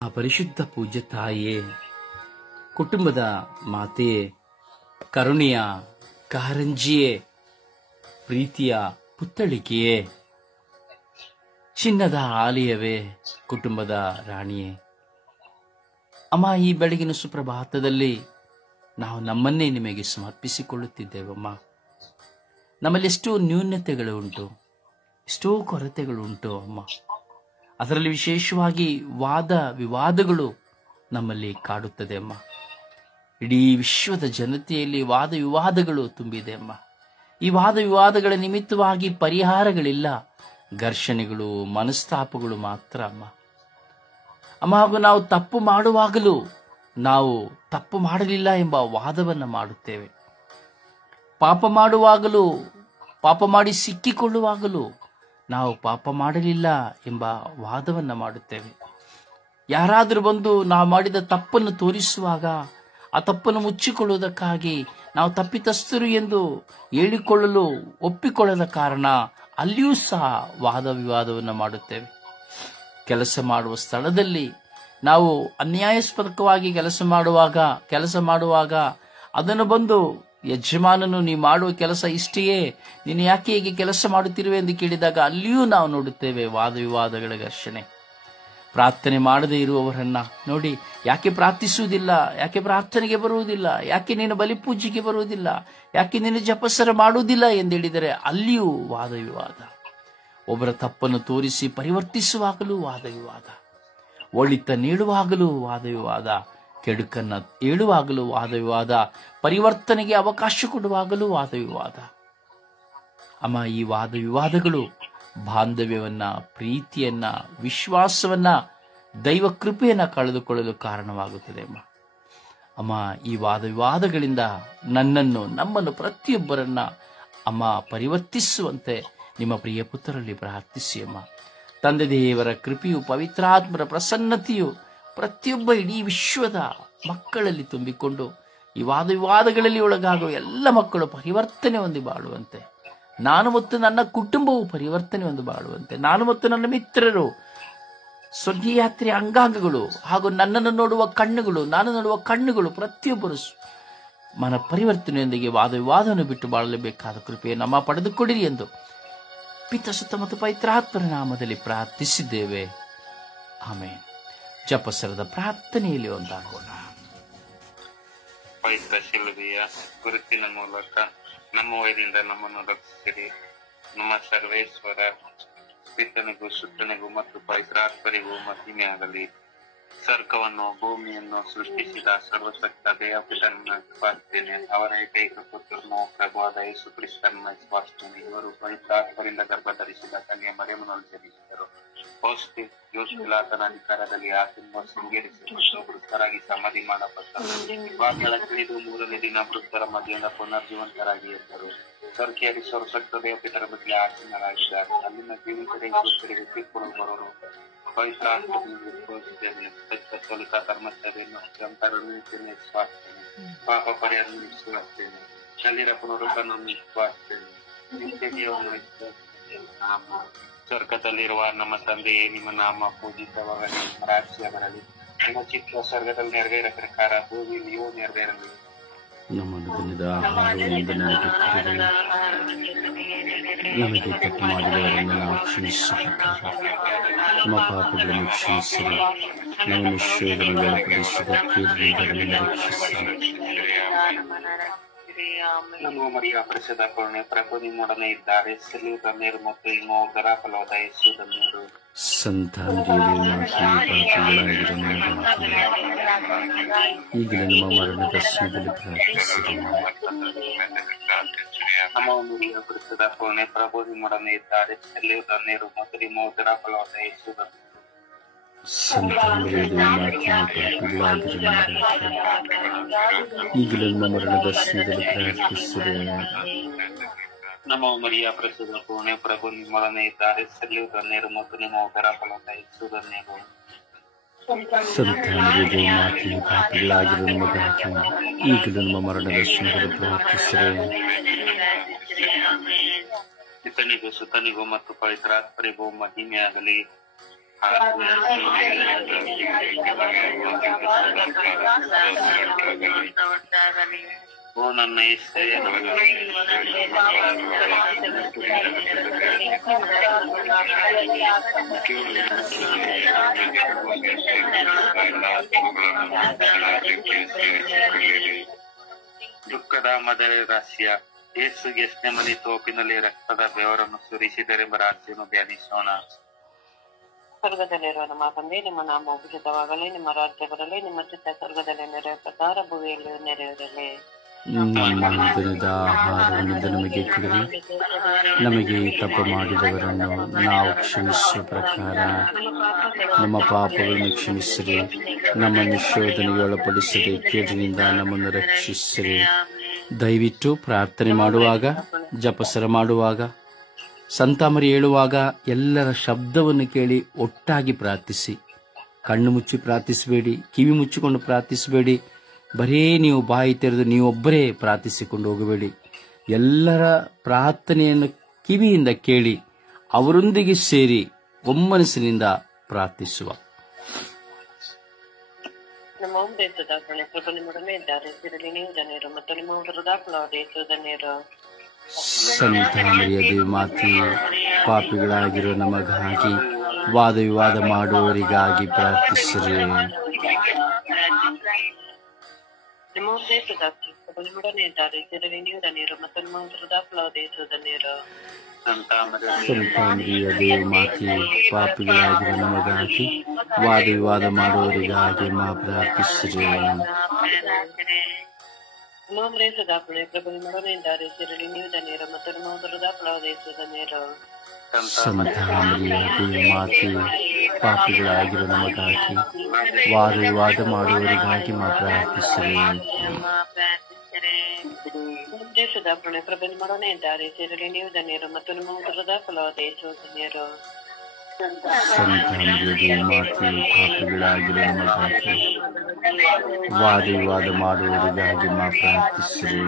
ಆ ಪರಿಶುದ್ಧ ಪೂಜ್ಯ ತಾಯಿಯೇ, ಕುಟುಂಬದ ಮಾತೆಯೇ, ಕರುಣೆಯ ಕಾರಂಜಿಯೇ, ಪ್ರೀತಿಯ ಪುತ್ತಳಿಕೆಯೇ, ಚಿನ್ನದ ಆಲಯವೇ, ಕುಟುಂಬದ ರಾಣಿಯೇ, ಅಮ್ಮ, ಈ ಬೆಳಗಿನ ಸುಪ್ರಭಾತದಲ್ಲಿ ನಾವು ನಮ್ಮನ್ನೇ ನಿಮಗೆ ಸಮರ್ಪಿಸಿಕೊಳ್ಳುತ್ತಿದ್ದೇವಮ್ಮ. ನಮ್ಮಲ್ಲಿ ಎಷ್ಟೋ ನ್ಯೂನತೆಗಳು ಉಂಟು, ಎಷ್ಟೋ ಕೊರತೆಗಳು ಉಂಟು ಅಮ್ಮ. ಅದರಲ್ಲಿ ವಿಶೇಷವಾಗಿ ವಾದ ವಿವಾದಗಳು ನಮ್ಮಲ್ಲಿ ಕಾಡುತ್ತದೆ ಅಮ್ಮ. ಇಡೀ ವಿಶ್ವದ ಜನತೆಯಲ್ಲಿ ವಾದ ವಿವಾದಗಳು ತುಂಬಿದೆ ಅಮ್ಮ. ಈ ವಾದ ವಿವಾದಗಳ ನಿಮಿತ್ತವಾಗಿ ಪರಿಹಾರಗಳಿಲ್ಲ, ಘರ್ಷಣೆಗಳು, ಮನಸ್ತಾಪಗಳು ಮಾತ್ರ ಅಮ್ಮ. ಅಮ್ಮ, ಹಾಗೂ ನಾವು ತಪ್ಪು ಮಾಡುವಾಗಲೂ ನಾವು ತಪ್ಪು ಮಾಡಲಿಲ್ಲ ಎಂಬ ವಾದವನ್ನ ಮಾಡುತ್ತೇವೆ. ಪಾಪ ಮಾಡುವಾಗಲೂ, ಪಾಪ ಮಾಡಿ ಸಿಕ್ಕಿಕೊಳ್ಳುವಾಗಲೂ ನಾವು ಪಾಪ ಮಾಡಲಿಲ್ಲ ಎಂಬ ವಾದವನ್ನ ಮಾಡುತ್ತೇವೆ. ಯಾರಾದರೂ ಬಂದು ನಾವು ಮಾಡಿದ ತಪ್ಪನ್ನು ತೋರಿಸುವಾಗ ಆ ತಪ್ಪನ್ನು ಮುಚ್ಚಿಕೊಳ್ಳುವುದಕ್ಕಾಗಿ ನಾವು ತಪ್ಪಿತಸ್ಥರು ಎಂದು ಹೇಳಿಕೊಳ್ಳಲು ಒಪ್ಪಿಕೊಳ್ಳದ ಕಾರಣ ಅಲ್ಲಿಯೂ ಸಹ ವಾದ ವಿವಾದವನ್ನು ಮಾಡುತ್ತೇವೆ. ಕೆಲಸ ಮಾಡುವ ಸ್ಥಳದಲ್ಲಿ ನಾವು ಅನ್ಯಾಯಾಸ್ಪದಕವಾಗಿ ಕೆಲಸ ಮಾಡುವಾಗ ಅದನ್ನು ಬಂದು ಯಜಮಾನನು ನೀ ಮಾಡುವ ಕೆಲಸ ಇಷ್ಟೆಯೇ, ನೀನು ಯಾಕೆ ಹೀಗೆ ಕೆಲಸ ಮಾಡುತ್ತಿರುವೆ ಎಂದು ಕೇಳಿದಾಗ ಅಲ್ಲಿಯೂ ನಾವು ನೋಡುತ್ತೇವೆ ವಾದ ವಿವಾದಗಳ ಘರ್ಷಣೆ. ಪ್ರಾರ್ಥನೆ ಮಾಡದೇ ಇರುವವರನ್ನ ನೋಡಿ, ಯಾಕೆ ಪ್ರಾರ್ಥಿಸುವುದಿಲ್ಲ, ಯಾಕೆ ಪ್ರಾರ್ಥನೆಗೆ ಬರುವುದಿಲ್ಲ, ಯಾಕೆ ನೀನು ಬಲಿಪೂಜೆಗೆ ಬರುವುದಿಲ್ಲ, ಯಾಕೆ ನೀನು ಜಪಸರ ಮಾಡುವುದಿಲ್ಲ ಎಂದೇಳಿದರೆ ಅಲ್ಲಿಯೂ ವಾದ ವಿವಾದ. ಒಬ್ಬರ ತಪ್ಪನ್ನು ತೋರಿಸಿ ಪರಿವರ್ತಿಸುವಾಗಲೂ ವಾದ ವಿವಾದ, ಒಳಿತ ನೀಡುವಾಗಲೂ ವಾದ ವಿವಾದ, ಕೆಡುಕನ್ನ ಹೇಳುವಾಗಲೂ ವಾದ ವಿವಾದ, ಪರಿವರ್ತನೆಗೆ ಅವಕಾಶ ಕೊಡುವಾಗಲೂ ವಾದ ವಿವಾದ. ಅಮ್ಮ, ಈ ವಾದ ವಿವಾದಗಳು ಬಾಂಧವ್ಯವನ್ನ, ಪ್ರೀತಿಯನ್ನ, ವಿಶ್ವಾಸವನ್ನ, ದೈವ ಕೃಪೆಯನ್ನ ಕಳೆದುಕೊಳ್ಳಲು ಕಾರಣವಾಗುತ್ತದೆ ಅಮ್ಮ. ಅಮ್ಮ, ಈ ವಾದ ವಿವಾದಗಳಿಂದ ನಮ್ಮನ್ನು ಪ್ರತಿಯೊಬ್ಬರನ್ನ ಅಮ್ಮ ಪರಿವರ್ತಿಸುವಂತೆ ನಿಮ್ಮ ಪ್ರಿಯ ಪುತ್ರರಲ್ಲಿ ಪ್ರಾರ್ಥಿಸಿ ಅಮ್ಮ. ತಂದೆ ದೇವರ ಕೃಪೆಯು, ಪವಿತ್ರಾತ್ಮರ ಪ್ರಸನ್ನತೆಯು ಪ್ರತಿಯೊಬ್ಬ ಇಡೀ ವಿಶ್ವದ ಮಕ್ಕಳಲ್ಲಿ ತುಂಬಿಕೊಂಡು ಈ ವಾದ ವಿವಾದಗಳಲ್ಲಿ ಒಳಗಾಗುವ ಎಲ್ಲ ಮಕ್ಕಳು ಪರಿವರ್ತನೆ ಹೊಂದಿ ಬಾಳುವಂತೆ, ನಾನು ಮತ್ತು ನನ್ನ ಕುಟುಂಬವು ಪರಿವರ್ತನೆ ಹೊಂದಿ ಬಾಳುವಂತೆ, ನಾನು ಮತ್ತು ನನ್ನ ಮಿತ್ರರು, ಸ್ವರ್ಗೀಯ ಯಾತ್ರೆಯ ಅಂಗಾಂಗಗಳು ಹಾಗೂ ನನ್ನನ್ನು ನೋಡುವ ಕಣ್ಣುಗಳು, ನಾನು ನೋಡುವ ಕಣ್ಣುಗಳು ಪ್ರತಿಯೊಬ್ಬರು ಮನ ಪರಿವರ್ತನೆಯೊಂದಿಗೆ ವಾದ ವಿವಾದವನ್ನು ಬಿಟ್ಟು ಬಾಳಲೇಬೇಕಾದ ಕೃಪೆயை ನಮ್ಮ ಪಡೆದುಕೊಡಿರಿ ಎಂದು ಪಿತ, ಸುತ್ತ ಮತ್ತು ಪವಿತ್ರಾತ್ಮರ ನಾಮದಲ್ಲಿ ಪ್ರಾರ್ಥಿಸಿದ್ದೇವೆ. ಆಮೇನ್. ಜಪಸರದ ಪ್ರಾರ್ಥನೆಯಲ್ಲಿ ಒಂದಾಗೋಣ. ಪವಿತ್ರ ಶಿಲುಬೆಯ ಗುರುತಿನ ಮೂಲಕ ನಮ್ಮ ವೈದ್ಯದಿಂದ ನಮ್ಮನ್ನು ರಕ್ಷಿಸಿರಿ. ನಮ್ಮ ಸರ್ವೇಶ್ವರ ಪಿತನಿಗೂ ಸುತ್ತನಿಗೂ ಮತ್ತು ಪವಿತ್ರಾತ್ಮರಿಗೂ ಮಹಿಮೆಯಾಗಲಿ. ಸ್ವರ್ಗವನ್ನು ಭೂಮಿಯನ್ನು ಸೃಷ್ಟಿಸಿದ ಸರ್ವಶಕ್ತ ದೇವಪಿತನನ್ನು ಸ್ಮರಿಸುತ್ತೇನೆ. ಅವರ ಏಕೈಕ ಪುತ್ರನು ಪ್ರಭುವಾದ ಯೇಸು ಕ್ರಿಸ್ತನನ್ನು ಸ್ಮರಿಸುತ್ತೇನೆ. ಇವರು ಪವಿತ್ರಾತ್ಮರಿಂದ ಗರ್ಭಧರಿಸಿದ ಕನ್ಯೆ ಮರಿಯಮ್ಮನನ್ನು ಜನಿಸಿದರು. ಯೋಷಿಲಾತನ ಅಧಿಕಾರದಲ್ಲಿ ಆತನ ಶೃಂಗೇರಿಸಿಕೊಂಡು ಮೃತರಾಗಿ ಸಮಾಧಿ ಮಾಡಲ್ಪಟ್ಟರು. ವಾಕ್ಯಗಳ ತಿಳಿದು 3ನೇ ದಿನ ಮೃತರ ಮಧ್ಯದಿಂದ ಪುನರ್ಜೀವಂತರಾಗಿ ಎದ್ದರು. ಸ್ವರ್ಗೀಯರಿ ಸರ್ವಶಕ್ತ ದೇವಪಿತರ ಬಗ್ಗೆ ಆಸೀನರಾಗಿದ್ದಾರೆ. ಅಲ್ಲಿನ ಜೀವಿತರಿಗೆ ತೀರ್ಪು ಬರೋರು. ಪವಿತ್ರಾತ್ಮವನ್ನು ಘೋಷಿಸುತ್ತೇನೆ. ಕತ್ತೋಲಿಕ ಧರ್ಮಸಭೆಯನ್ನು ಗ್ರಂಥರನ್ನು ವಿಶ್ವಾಸಿಸುತ್ತೇನೆ. ಪಾಪ ಪರಿಹಾರವನ್ನು ವಿಶ್ವಾಸಿಸುತ್ತೇನೆ. ಶರೀರ ಪುನರುತ್ಥಾನವನ್ನು ವಿಶ್ವಾಸಿಸುತ್ತೇನೆ. ನಿತ್ಯ ಜೀವನವನ್ನು ವಿಶ್ವಾಸಿಸುತ್ತೇನೆ. ಸ್ವರ್ಗದಲ್ಲಿರುವ ನಮ್ಮ ತಂದೆಯೇ, ನಿಮ್ಮ ನಾಮ ಪೂಜಿತವಾಗಲಿ, ನಿಮ್ಮ ರಾಜ್ಯ ಬರಲಿ, ನಿಮ್ಮ ಚಿತ್ತ ಸ್ವರ್ಗದಲ್ಲಿ ನೆರವೇರ ಪ್ರಕಾರ ಭೂಮಿಯಲ್ಲಿಯೂ ನೆರವೇರಲಿ. ನಮ್ಮ ದಿನದ ಆಹಾರವನ್ನು ನಮಗೆ ಕೊಡಿರಿ. ನಮಗೆ ತಪ್ಪು ಮಾಡಿದವರನ್ನು ನಾವು ಕ್ಷಮಿಸುತ್ತೇವೆ. ನಮ್ಮ ಪಾಪಗಳನ್ನು ಕ್ಷಮಿಸಿರಿ. ನಮ್ಮನ್ನು ಶೋಧನೆಗೆ ಒಳಪಡಿಸಿದ ಕೀಡಿನಿಂದ ರಕ್ಷಿಸಿರಿ. ನಮ್ಮ ಮರಿಯ ಪರಿಶುದ್ಧ ಕರುಣೆ, ಪ್ರಭು ನಿಮ್ಮೊಡನೆ ಇದ್ದಾರೆ. ಸ್ತ್ರೀಯು ಧನ್ಯರು ಮತ್ತು ನಿಮ್ಮ ಉದರ ಫಲವಾದ ಯೇಸು ಧನ್ಯರು. ಈಗಲೇ ನಮ್ಮ ಮರಣದ ಸಮಯದಲ್ಲಿ ಪ್ರಾರ್ಥಿಸಿರಿ. ನಮ್ಮ ಮರಿಯ ಪರಿಶುದ್ಧ ಕರುಣೆ, ಪ್ರಭು ನಿಮ್ಮೊಡನೆ ಇದ್ದಾರೆ. ಸ್ತ್ರೀಯು ಧನ್ಯರು ಮತ್ತು ನಿಮ್ಮ ಉದರ ಫಲವಾದ ಯೇಸು ಧನ್ಯರು. ಈಗಲೇ ನಮ್ಮ ಮರಣದ ಸಮಯದಲ್ಲಿ ಪ್ರಾರ್ಥಿಸಿರಿ. ನಮ್ಮ ಮರಿಯ ಪರಿಶುದ್ಧ ಕರುಣೆ, ಪ್ರಭು ನಿಮ್ಮೊಡನೆ ಇದ್ದಾರೆ. ಸ್ತ್ರೀಯು ಧನ್ಯರು ಮತ್ತು ನಿಮ್ಮ ಉದರ ಫಲವಾದ ಯೇಸು ಧನ್ಯರು. ಸಂತಾನರಿಗೆ ಮಾತೆ ಪಾಪಿಗಳಾಗಿರುವ ನಮಗಾಗಿ ಈಗಲೂ ನಮ್ಮ ಮರಣದ ಸಮಯದಲ್ಲಿ ಪ್ರಾರ್ಥಿಸಿರಿ. ಪಿತನಿಗೂ ಸುತನಿಗೂ ಮತ್ತು ಪವಿತ್ರಾತ್ಮರಿಗೂ ಮಹಿಮೆಯಾಗಲಿ. ಓ ನನ್ನ ಇಷ್ಟೆಯ ದುಃಖದ ಮೊದಲ ರಹಸ್ಯ. ಯೇಸು ಗೆತ್ಸೆಮನೆ ತೋಪಿನಲ್ಲಿ ರಕ್ತದ ಬೆವರನ್ನು ಸುರಿಸಿದರೆಂಬ ರಹಸ್ಯವನ್ನು ಧ್ಯಾನಿಸೋಣ. ಸ್ವರ್ಗದಲ್ಲಿರುವ ನಮ್ಮ ತಂದೆ, ನಿಮ್ಮ ನಾಮ ಪೂಜಿತವಾಗಲಿ, ನಿಮ್ಮ ರಾಜ್ಯ ಬರಲಿ, ನಿಮ್ಮ ಚಿತ್ತ ಸ್ವರ್ಗದಲ್ಲಿ ನೆರವೇರುವ ಪ್ರಕಾರ ಭೂಮಿಯಲ್ಲಿ ನೆರವೇರಲಿ. ನಮ್ಮ ದಿನದ ಆಹಾರವನ್ನು ನಮಗೆ ಕೊಡಿರಿ, ನಮಗೆ ತಪ್ಪು ಮಾಡಿದವರನ್ನು ನಾವು ಕ್ಷಮಿಸುವ ಪ್ರಕಾರ ನಮ್ಮ ಪಾಪಗಳನ್ನು ಕ್ಷಮಿಸಿರಿ, ನಮ್ಮನ್ನು ಶೋಧನೆಗೆ ಒಳಪಡಿಸದೆ ಕೇಡಿನಿಂದ ನಮ್ಮನ್ನು ರಕ್ಷಿಸಿರಿ. ದಯವಿಟ್ಟು ಪ್ರಾರ್ಥನೆ ಮಾಡುವಾಗ, ಜಪಸರ ಮಾಡುವಾಗ, ಸಂತಾಮರಿ ಹೇಳುವಾಗ ಎಲ್ಲರ ಶಬ್ದವನ್ನು ಕೇಳಿ ಒಟ್ಟಾಗಿ ಪ್ರಾರ್ಥಿಸಿ. ಕಣ್ಣು ಮುಚ್ಚಿ ಪ್ರಾರ್ಥಿಸಬೇಡಿ, ಕಿವಿ ಮುಚ್ಚಿಕೊಂಡು ಪ್ರಾರ್ಥಿಸಬೇಡಿ. ಬರೇ ನೀವು ಬಾಯಿ ತೆರೆದು ನೀವೊಬ್ಬರೇ ಪ್ರಾರ್ಥಿಸಿಕೊಂಡು ಹೋಗಬೇಡಿ. ಎಲ್ಲರ ಪ್ರಾರ್ಥನೆಯನ್ನು ಕಿವಿಯಿಂದ ಕೇಳಿ ಅವರೊಂದಿಗೆ ಸೇರಿ ಒಮ್ಮನಸ್ಸಿನಿಂದ ಪ್ರಾರ್ಥಿಸುವ. ನಮ್ಮ ದೇಶದ ಪ್ರಭು ನಿಮ್ಮೊಡನೆ ಇದ್ದಾರೆ, ಸಿರಲಿ ನೀವು ಧನ್ಯರು ಮತ್ತು ನಿಮ್ಮ ಉದರದ ಫಲವಾದ ಯೇಸು ಧನ್ಯರು. ಸಂತ ಮರಿಯ ದೇವಮಾತೆ, ಪಾಪಿಗಳಾಗಿರುವ ನಮಗಾಗಿ ವಾದ ವಿವಾದ ಮಾಡುವವರಿಗಾಗಿ ಪ್ರಾರ್ಥಿಸಿರಿ. ನಿಮ್ಮ ದೇಶದ ಪ್ರಭು ನಿಮ್ಮೊಡನೆ ಇದ್ದಾರೆ, ಸಿರಲಿ ನೀವು ಧನ್ಯರು ಮತ್ತು ನಿಮ್ಮ ಉದರದ ಫಲವಾದ ಯೇಸು ಧನ್ಯರು. ಸಂತ ಮರಿಯ ದೇವಮಾತೆ, ಪಾಪಿಗಳಾಗಿರುವ ನಮಗಾಗಿ ವಾದ ವಿವಾದ ಮಾಡುವವರಿಗಾಗಿ ಪ್ರಾರ್ಥಿಸಿರಿ. ಪ್ರಭು ನಿಮ್ಮೊಡನೆ ಇದ್ದಾರೆ, ಸಿರಲಿ ನೀವು ಧನ್ಯರು ಮತ್ತು ನಿಮ್ಮ ಉದರದ ಫಲವಾದ ಯೇಸು ಧನ್ಯರು. ಸಂತ ಮರಿಯ ದೇವಮಾತೆ, ಪಾಪಿಗಳಾಗಿರುವ ನಮಗಾಗಿ ವಾದ ವಿವಾದ ಮಾಡುವವರಿಗಾಗಿ ಪ್ರಾರ್ಥಿಸಿರಿ. ದೇಶದ ಪ್ರಭು ನಿಮ್ಮೊಡನೆ ಇದ್ದಾರೆ, ಸಿರಲಿ ನೀವು ಧನ್ಯರು ಮತ್ತು ನಿಮ್ಮ ಉದರದ ಫಲವಾದ ಯೇಸು ಧನ್ಯರು. ಸಂತ ಮರಿಯ ದೇವಮಾತೆ, ಪಾಪಿಗಳಾಗಿರುವ ನಮಗಾಗಿ ವಾದ ವಿವಾದ ಮಾಡುವವರಿಗಾಗಿ ಪ್ರಾರ್ಥಿಸಿರಿ.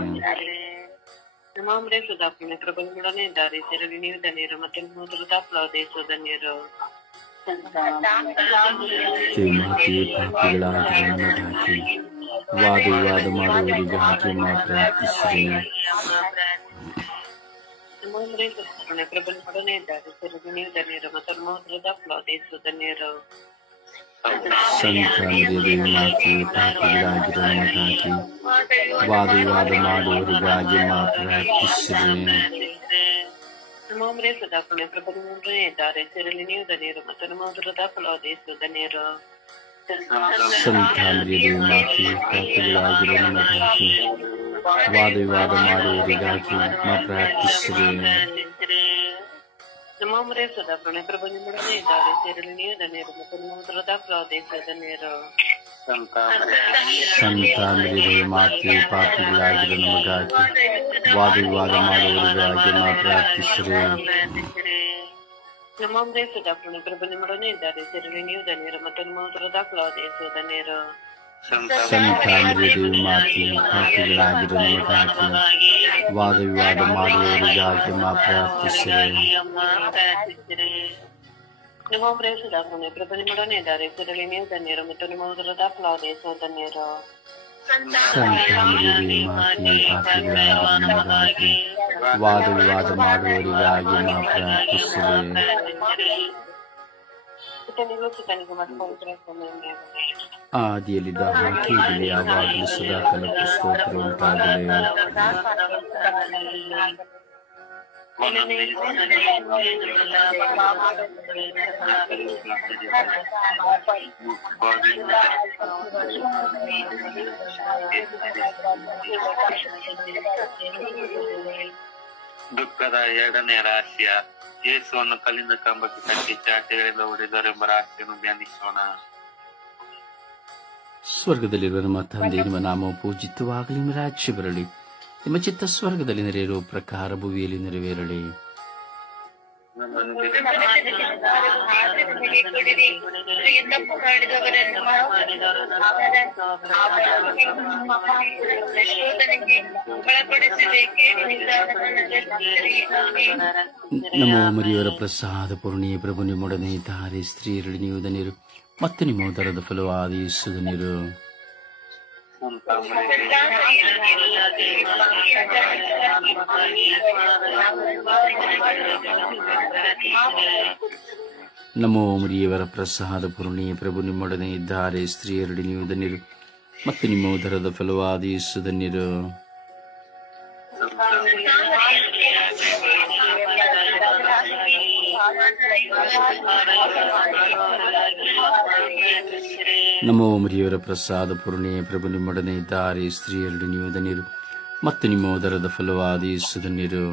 ಪ್ರಭು ನಿಮ್ಮೊಡನೆ ಇದ್ದಾರೆ, ಸಿರಲಿ ನೀವು ಧನ್ಯರು ಮತ್ತು ನಿಮ್ಮ ಉದರದ ಫಲವಾದ ಯೇಸು ಧನ್ಯರು. ದೇವಮಾತೆ, ಪಾಪಿಗಳಾಗಿರುವ ನಮಗಾಗಿ ವಾದ ವಿವಾದ ಮಾಡುವವರಿಗಾಗಿ ಪ್ರಾರ್ಥಿಸಿರಿ. ಪ್ರಭು ನಿಮ್ಮೊಡನೆ ಇದ್ದಾರೆ, ಸಿರಲಿ ನೀವು ಧನ್ಯರು ಮತ್ತು ನಿಮ್ಮ ಉದರದ ಫಲವಾದ ಯೇಸು ಧನ್ಯರು. ಸಂತ ಮರಿಯ ದೇವಮಾತೆ, ಪಾಪಿಗಳಾಗಿರುವ ನಮಗಾಗಿ ವಾದ ವಿವಾದ ಮಾಡುವವರಿಗಾಗಿ ಪ್ರಾರ್ಥಿಸಿರಿ. ಪ್ರಭು ನಿಮ್ಮೊಡನೆ ಇದ್ದಾರೆ, ಸಿರಲಿ ನೀವು ಧನ್ಯರು ಮತ್ತು ನಿಮ್ಮ ಉದರದ ಫಲವಾದ ಯೇಸು ಧನ್ಯರು. ಸಂತ ಮರಿಯ ದೇವಮಾತೆ, ಪಾಪಿಗಳಾಗಿರುವ ನಮಗಾಗಿ ವಾದ ವಿವಾದ ಮಾಡುವವರಿಗಾಗಿ ಪ್ರಾರ್ಥಿಸಿರಿ. ಪ್ರಭು ನಿಮ್ಮೊಡನೆ ಇದ್ದಾರೆ, ಸಿರಲಿ ನೀವು ಧನ್ಯರು ಮತ್ತು ನಿಮ್ಮ ಉದರದ ಫಲವಾದ ಯೇಸು ಧನ್ಯರು. ಸಂತ ಮರಿಯ ದೇವಮಾತೆ, ಪಾಪಿಗಳಾಗಿರುವ ನಮಗಾಗಿ ವಾದ ವಿವಾದ ಮಾಡುವವರಿಗಾಗಿ ಪ್ರಾರ್ಥಿಸಿರಿ. ನಮ್ಮ ದೇಶದ ಪ್ರಭು ನಿಮ್ಮೊಡನೆ ಇದ್ದಾರೆ, ಸಿರಲಿ ನೀವು ಧನ್ಯರು ಮತ್ತು ನಿಮ್ಮ ಉದರದ ಫಲವಾದ ಯೇಸು ಧನ್ಯರು. ಸಂತ ಮರಿಯ ದೇವಮಾತೆ, ಪಾಪಿಗಳಾಗಿರುವ ನಮಗಾಗಿ ವಾದ ವಿವಾದ ಮಾಡುವವರಿಗಾಗಿ ಪ್ರಾರ್ಥಿಸಿರಿ. ನಮ್ಮ ದೇಶದ ಪ್ರಭು ನಿಮ್ಮೊಡನೆ ಇದ್ದಾರೆ, ಸಿರಲಿ ನೀವು ಧನ್ಯರು ಮತ್ತು ನಿಮ್ಮ ಉದರದ ಫಲವಾದ ಯೇಸು ಧನ್ಯರು. ಸಂತ ಮರಿಯ ದೇವಮಾತೆ, ಪಾಪಿಗಳಾಗಿರುವ ನಮಗಾಗಿ ವಾದ ವಿವಾದ ಮಾಡುವವರಿಗಾಗಿ ಪ್ರಾರ್ಥಿಸಿರಿ. ಆದಿಯಲ್ಲಿದ್ದ ಹಾಗೆ ಈಗಲೇ ಯಾವಾಗಲೂ ಸದಾಕಾಲಕ್ಕೂ ಸ್ತೋತ್ರ ಉಂಟಾಗಲಿ. ದುಃಖದ ಎರಡನೇ ರಹಸ್ಯ. ಯೇಸುವನ್ನು ಕಲ್ಲಿನ ಕಂಬಕ್ಕೆ ಕಟ್ಟಿ ಚಾಟಿಗಳಿಂದ ಹೊಡೆದರೆಂಬ ರಹಸ್ಯವನ್ನು ಧ್ಯಾನಿಸೋಣ. ಸ್ವರ್ಗದಲ್ಲಿರುವ ನಮ್ಮ ತಂದೆ, ನಿಮ್ಮ ನಾಮವು ಪೂಜಿತವಾಗಲಿ, ನಿಮ್ಮ ರಾಜ್ಯ ಬರಲಿ, ನಿಮ್ಮ ಚಿತ್ತ ಸ್ವರ್ಗದಲ್ಲಿ ನೆರವೇರುವ ಪ್ರಕಾರ ಭೂಮಿಯಲ್ಲಿ ನೆರವೇರಲಿ. ನಮೋ ಮರಿಯವರ ಪ್ರಸಾದ ಪೂರ್ಣಿಯೇ, ಪ್ರಭು ನಿಮ್ಮೊಡನೆ ಇದ್ದಾರೆ, ಸ್ತ್ರೀಯರಲ್ಲಿ ನೀವು ಧನ್ಯರು, ಮತ್ತು ನಿಮ್ಮ ಉದರದ ಫಲವಾದ ಯೇಸು ಧನ್ಯರು. ನಮೋ ಮರಿಯವರ ಪ್ರಸಾದ ಪೂರ್ಣಿಯ ಪ್ರಭು ನಿಮ್ಮೊಡನೆ ಇದ್ದಾರೆ. ಸ್ತ್ರೀಯರಡಿ ನೀವು ಧನ್ಯರು ಮತ್ತು ನಿಮ್ಮ ಉದರದ ಫಲವಾದ ಯೇಸು ಧನ್ಯರು. ನಮೋ ಮರಿಯವರ ಪ್ರಸಾದ ಪೂರ್ಣಿಯ ಪ್ರಭು ನಿಮ್ಮೊಡನೆ ಇದ್ದಾರೆ. ಸ್ತ್ರೀಯರಡಿ ನೀವು ಧನ್ಯರು ಮತ್ತು ನಿಮ್ಮ ಉದರದ ಫಲವಾದ ಯೇಸು ಧನ್ಯರು.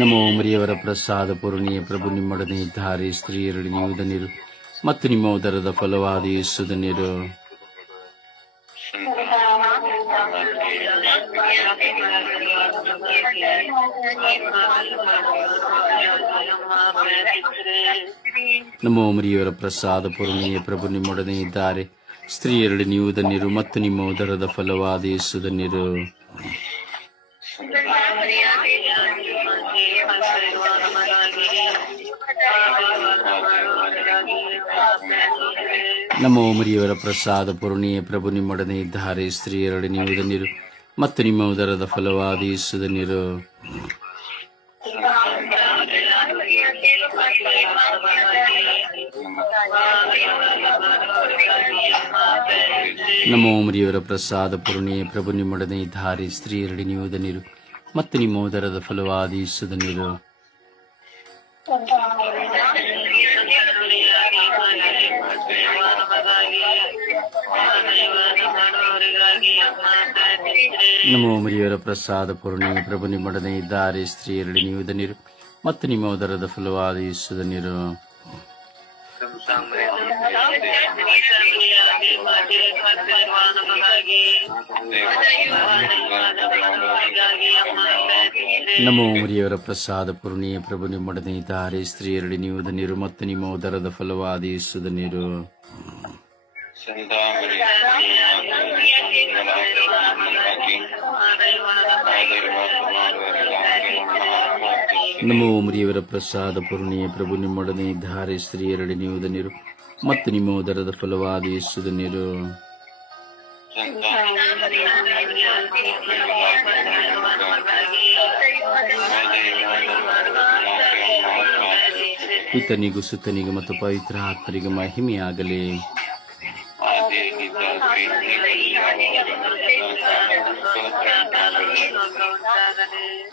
ನಮೋ ಮರಿಯವರ ಪ್ರಸಾದ ಪೂರ್ಣಿಯ ಪ್ರಭು ನಿಮ್ಮೊಡನೆ ಇದ್ದಾರೆ. ಸ್ತ್ರೀಯರಡಿ ನೀವು ಧನ್ಯರು ಮತ್ತು ನಿಮ್ಮ ಉದರದ ಫಲವಾದ ಯೇಸು ಧನ್ಯರು. ನಮೋ ಮರಿಯವರ ಪ್ರಸಾದ ಪೂರ್ಣಿಯ ಪ್ರಭು ನಿಮ್ಮೊಡನೆ ಇದ್ದಾರೆ. ಸ್ತ್ರೀಯರಡಿ ನೀವು ಧನ್ಯರು ಮತ್ತು ನಿಮ್ಮ ಉದರದ ಫಲವಾದ ಯೇಸು ಧನ್ಯರು. ನಮೋ ಮರಿಯವರ ಪ್ರಸಾದ ಪೂರ್ಣಿಯ ಪ್ರಭು ನಿಮ್ಮೊಡನೆ ಇದ್ದಾರೆ. ಸ್ತ್ರೀಯರಡಿ ನೀವು ಧನ್ಯರು ಮತ್ತು ನಿಮ್ಮ ಉದರದ ಫಲವಾದ ಯೇಸು ಧನ್ಯರು. ನಮೋ ಮರಿಯವರ ಪ್ರಸಾದ ಪೂರ್ಣಿಯ ಪ್ರಭು ನಿಮ್ಮೊಡನೆ ಇದ್ದಾರೆ. ಸ್ತ್ರೀಯರಡಿ ನೀವು ಧನ್ಯರು ಮತ್ತು ನಿಮ್ಮ ಉದರದ ಫಲವಾದ ಯೇಸು ಧನ್ಯರು. ನಮೋ ಮರಿಯವರ ಪ್ರಸಾದ ಪೂರ್ಣಿಯ ಪ್ರಭು ನಿಮ್ಮೊಡನೆ ಇದ್ದಾರೆ. ಸ್ತ್ರೀಯರಡಿ ನೀವು ಧನ್ಯರು ಮತ್ತು ನಿಮ್ಮ ಉದರದ ಫಲವಾದ ಯೇಸು ಧನ್ಯರು. ನಮೋ ಮರಿಯವರ ಪ್ರಸಾದ ಪೂರ್ಣಿಯ ಪ್ರಭು ನಿಮ್ಮೊಡನೆ ಇದ್ದಾರೆ. ಸ್ತ್ರೀಯರಡಿ ನೀವು ಧನ್ಯರು ಮತ್ತು ನಿಮ್ಮ ಉದರದ ಫಲವಾದ ಯೇಸು ಧನ್ಯರು. ನಮೋ ಮರಿಯವರ ಪ್ರಸಾದ ಪೂರ್ಣಿಯ ಪ್ರಭು ನಿಮ್ಮೊಡನೆ ಇದ್ದಾರೆ. ಸ್ತ್ರೀಯರಡಿ ನೀವು ಧನ್ಯರು ಮತ್ತು ನಿಮ್ಮ ಉದರದ ಫಲವಾದ ಯೇಸು ಧನ್ಯರು. ಪಿತನಿಗೂ ಸುತನಿಗೂ ಮತ್ತು ಪವಿತ್ರ ಆತ್ಮರಿಗೂ ಮಹಿಮೆಯಾಗಲಿ.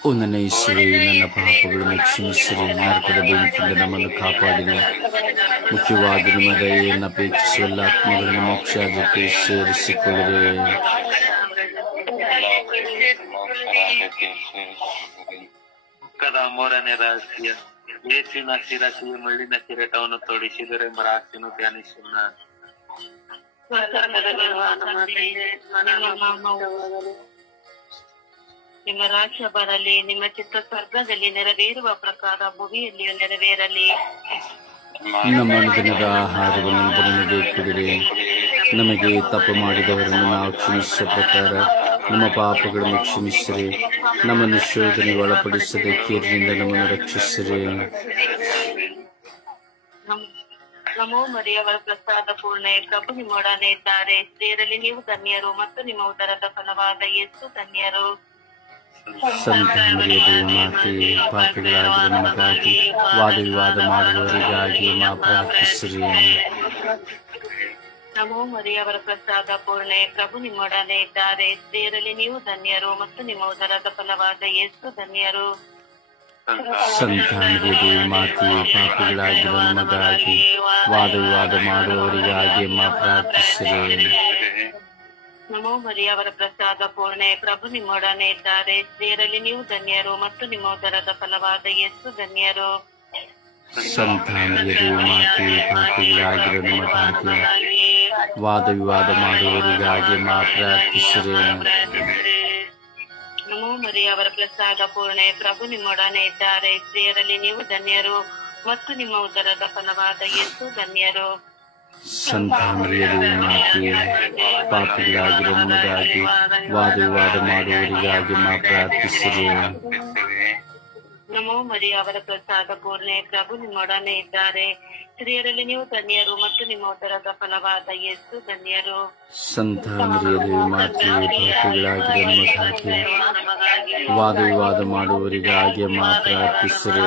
ಓ ನನ್ನ ಯೇಸುವೇ, ನನ್ನ ಪಾಪಗಳನ್ನು ಕ್ಷಮಿಸಿರಿ, ನರಕದ ಬೆಂಕಿಯಿಂದ ನಮ್ಮನ್ನು ಕಾಪಾಡಿರಿ. ಮುಖ್ಯವಾಗಿ ನಿಮ್ಮ ದಯೆಯನ್ನು ಅಪೇಕ್ಷಿಸುವ ಎಲ್ಲ ಆತ್ಮಗಳನ್ನು ಮೋಕ್ಷಕ್ಕೆ ಸೇರಿಸಿಕೊಳ್ಳಿರಿ. ದುಃಖದ ಮೂರನೇ ರಹಸ್ಯ, ಯೇಸುವಿನ ಶಿರಸ್ಸಿಗೆ ಮುಳ್ಳಿನ ಕಿರೀಟವನ್ನು ತೊಡಿಸಿದರೆ ಎಂಬ ರಹಸ್ಯವನ್ನು ಧ್ಯಾನಿಸೋಣ. ನಿಮ್ಮ ರಾಜ್ಯ ಬರಲಿ, ನಿಮ್ಮ ಚಿತ್ತ ಸ್ವರ್ಗದಲ್ಲಿ ನೆರವೇರುವ ಪ್ರಕಾರ ಭೂಮಿಯಲ್ಲಿಯೂ ನೆರವೇರಲಿ. ನಮ್ಮ ಅನುದಿನದ ಆಹಾರವನ್ನು ನಮಗೆ ಕೊಡಿರಿ. ನಮಗೆ ತಪ್ಪು ಮಾಡಿದವರನ್ನು ನಾವು ಕ್ಷಮಿಸುವ ಪ್ರಕಾರ ನಮ್ಮ ಪಾಪಗಳನ್ನು ಕ್ಷಮಿಸಿರಿ. ನಮ್ಮನ್ನು ಶೋಧನೆಗೆ ಒಳಪಡಿಸದೆ ಕೀರಿನಿಂದ ನಮ್ಮನ್ನು ರಕ್ಷಿಸಿರಿ. ನಮೋ ಮರಿಯವರ ಪ್ರಸಾದ ಪೂರ್ಣೆ ಪ್ರಭು ನಿಮ್ಮೊಡನೆ ಇದ್ದಾರೆ. ಸ್ತ್ರೀಯರಲ್ಲಿ ನೀವು ಧನ್ಯರು ಮತ್ತು ನಿಮ್ಮ ಉದರದ ಫಲವಾದ ಯೇಸು ಧನ್ಯರು. ಸಂತ ಮರಿಯದೇ ಮಾತೆ, ಪಾಪಿಗಳಾಗಿರುವ ನಮಗಾಗಿ ವಾದ ವಿವಾದ ಮಾಡುವವರಿಗಾಗಿ ಮಾ ಪ್ರಾರ್ಥಿಸಿರಿ. ನಮೋ ಮರಿಯವರ ಪ್ರಸಾದ ಪೂರ್ಣೆ ಪ್ರಭು ನಿಮ್ಮೊಡನೆ ಇದ್ದಾರೆ. ಸ್ತ್ರೀಯರಲ್ಲಿ ನೀವು ಧನ್ಯರು ಮತ್ತು ನಿಮ್ಮ ಉದರದ ಫಲವಾದ ಯೇಸು ಧನ್ಯರು. ಸಂತ ಮರಿಯದೇ ಮಾತೆ, ಪಾಪಿಗಳಾಗಿರುವ ನಮಗಾಗಿ ವಾದ ವಿವಾದ ಮಾಡುವವರಿಗಾಗಿ ಮಾ ಪ್ರಾರ್ಥಿಸಿರಿ. ನಮೋ ಮರಿಯವರ ಪ್ರಸಾದ ಪೂರ್ಣೆ ಪ್ರಭು ನಿಮ್ಮೊಡನೆ ಇದ್ದಾರೆ. ಸ್ತ್ರೀಯರಲ್ಲಿ ನೀವು ಧನ್ಯರು ಮತ್ತು ನಿಮ್ಮ ಉದರದ ಫಲವಾದ ಯೇಸು ಧನ್ಯರು. ಸಂತ ಮರಿಯದೇ ಮಾತೆ, ಪಾಪಿಗಳಾಗಿರುವ ನಮಗಾಗಿ ವಾದ ವಿವಾದ ಮಾಡುವವರಿಗಾಗಿ ಮಾ ಪ್ರಾರ್ಥಿಸಿರಿ. ನಮೋ ಮರಿಯವರ ಪ್ರಸಾದ ಪೂರ್ಣೆ ಪ್ರಭು ನಿಮ್ಮೊಡನೆ ಇದ್ದಾರೆ. ಸ್ತ್ರೀಯರಲ್ಲಿ ನೀವು ಧನ್ಯರು ಮತ್ತು ನಿಮ್ಮ ಉದರದ ಫಲವಾದ ಯೇಸು ಧನ್ಯರು. ಸಂತ ಮರಿಯದೇ ಮಾತೆ, ಪಾಪಿಗಳಾಗಿರೋ ನಮಗಾಗಿ ವಾದ ವಿವಾದ ಮಾಡುವವರಿಗಾಗಿ ಮಾ ಪ್ರಾರ್ಥಿಸಿರಿ. ನಮೋ ಮರಿಯ ಅವರ ಪ್ರಸಾದ ಪೂರ್ಣೆ, ಪ್ರಭು ನಿಮ್ಮೊಡನೆ ಇದ್ದಾರೆ. ಸ್ತ್ರೀಯರಲ್ಲಿ ನೀವು ಧನ್ಯರು ಮತ್ತು ನಿಮ್ಮ ಉದರದ ಫಲವಾದ ಯೇಸು ಧನ್ಯರು. ಸಂತ ಮರಿಯದೇ ಮಾತೆ, ಪಾಪಿಗಳಾಗಿರೋ ನಮಗಾಗಿ ವಾದ ವಿವಾದ ಮಾಡುವವರಿಗಾಗಿ ಮಾ ಪ್ರಾರ್ಥಿಸಿರಿ.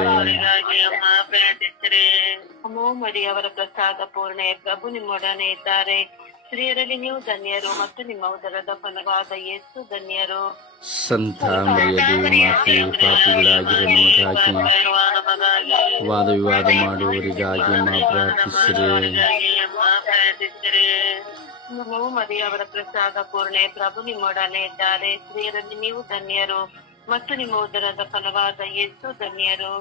ನಮೋ ಮರಿಯ ಅವರ ಪ್ರಸಾದ ಪೂರ್ಣೆ, ಪ್ರಭು ನಿಮ್ಮೊಡನೆ ಇದ್ದಾರೆ. ಸ್ತ್ರೀಯರಲ್ಲಿ ನೀವು ಧನ್ಯರು ಮತ್ತು ನಿಮ್ಮ ಉದರದ ಫಲವಾದ ಯೇಸು ಧನ್ಯರು. ಸಂತ ಮರಿಯದೇ ಮಾತೆ, ಪಾಪಿಗಳಾಗಿರೋ ನಮಗಾಗಿ ವಾದ ವಿವಾದ ಮಾಡುವವರಿಗಾಗಿ ಮಾ ಪ್ರಾರ್ಥಿಸಿರಿ. ನಮೋ ಮರಿಯ ಅವರ ಪ್ರಸಾದ ಪೂರ್ಣೆ, ಪ್ರಭು ನಿಮ್ಮೊಡನೆ ಇದ್ದಾರೆ. ಸ್ತ್ರೀಯರಲ್ಲಿ ನೀವು ಧನ್ಯರು ಮತ್ತು ನಿಮ್ಮ ಉದರದ ಫಲವಾದ ಯೇಸು ಧನ್ಯರು.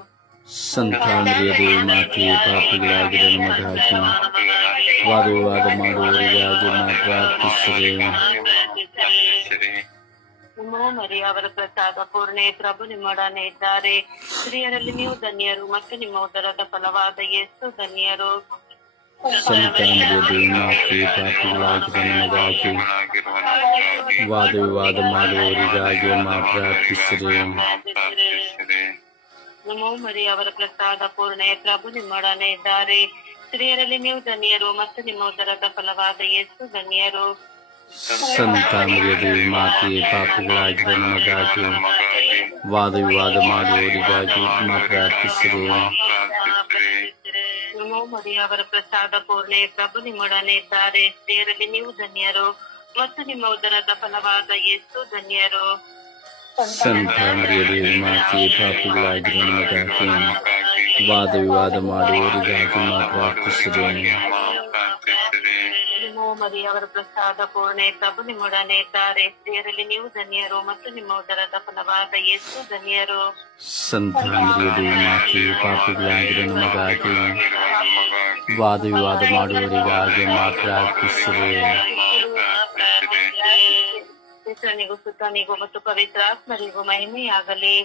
ಸಂತ ಮರಿಯದೇ ಮಾತೆ, ಪಾಪಿಗಳಾಗಿರೋ ನಮಗಾಗಿ ವಾದ ವಿವಾದ ಮಾಡುವವರಿಗಾಗಿ ಮಾ ಪ್ರಾರ್ಥಿಸಿರಿ. ನಮೋ ಮರಿಯ ಅವರ ಪ್ರಸಾದ ಪೂರ್ಣೆ, ಪ್ರಭು ನಿಮ್ಮೊಡನೆ ಇದ್ದಾರೆ. ಸ್ತ್ರೀಯರಲ್ಲಿ ನೀವು ಧನ್ಯರು ಮತ್ತು ನಿಮ್ಮ ಉದರದ ಫಲವಾದ ಯೇಸು ಧನ್ಯರು. ಸಂತ ಮರಿಯದೇ ಮಾತೆ, ಪಾಪಿಗಳಾಗಿರೋ ನಮಗಾಗಿ ವಾದ ವಿವಾದ ಮಾಡುವವರಿಗಾಗಿ ಮಾ ಪ್ರಾರ್ಥಿಸಿರಿ. ನಮೋ ಮರಿಯ ಅವರ ಪ್ರಸಾದ ಪೂರ್ಣೆ, ಪ್ರಭು ನಿಮ್ಮೊಡನೆ ಇದ್ದಾರೆ. ಸ್ತ್ರೀಯರಲ್ಲಿ ನೀವು ಧನ್ಯರು ಮತ್ತು ನಿಮ್ಮ ಉದರದ ಫಲವಾದ ಯೇಸು ಧನ್ಯರು. ಸಂತ ಮರಿಯದೇ ಮಾತೆ, ಪಾಪಿಗಳಾಗಿರೋ ನಮಗಾಗಿ ವಾದ ವಿವಾದ ಮಾಡುವವರಿಗಾಗಿ ಮಾ ಪ್ರಾರ್ಥಿಸಿರಿ. ನಮೋ ಮರಿಯ ಅವರ ಪ್ರಸಾದ ಪೂರ್ಣೆ, ಪ್ರಭು ನಿಮ್ಮೊಡನೆ ಇದ್ದಾರೆ. ಸ್ತ್ರೀಯರಲ್ಲಿ ನೀವು ಧನ್ಯರು ಮತ್ತು ನಿಮ್ಮ ಉದರದ ಫಲವಾದ ಯೇಸು ಧನ್ಯರು. ಸಂತ ಮರಿಯದೇ ಮಾತೆ, ಪಾಪಿಗಳಾಗಿರೋ ನಮಗಾಗಿ ವಾದ ವಿವಾದ ಮಾಡುವವರಿಗಾಗಿ ಮಾ ಪ್ರಾರ್ಥಿಸಿರಿ. ನಮೋ ಮರಿಯ ಅವರ ಪ್ರಸಾದ ಪೂರ್ಣೆ, ಪ್ರಭು ನಿಮ್ಮೊಡನೆ ಇದ್ದಾರೆ. ಸ್ತ್ರೀಯರಲ್ಲಿ ನೀವು ಧನ್ಯರು ಮತ್ತು ನಿಮ್ಮ ಉದರದ ಫಲವಾದ ಯೇಸು ಧನ್ಯರು. ಸಂತ ಮರಿಯದೇ ಮಾತೆ, ಪಾಪಿಗಳಾಗಿರೋ ನಮಗಾಗಿ ವಾದ ವಿವಾದ ಮಾಡುವವರಿಗಾಗಿ ಮಾ ಪ್ರಾರ್ಥಿಸಿರಿ. ಪಿತನಿಗೂ ಸುತನಿಗೂ ಮತ್ತು ಪವಿತ್ರಾತ್ಮರಿಗೂ ಮಹಿಮೆಯಾಗಲಿ.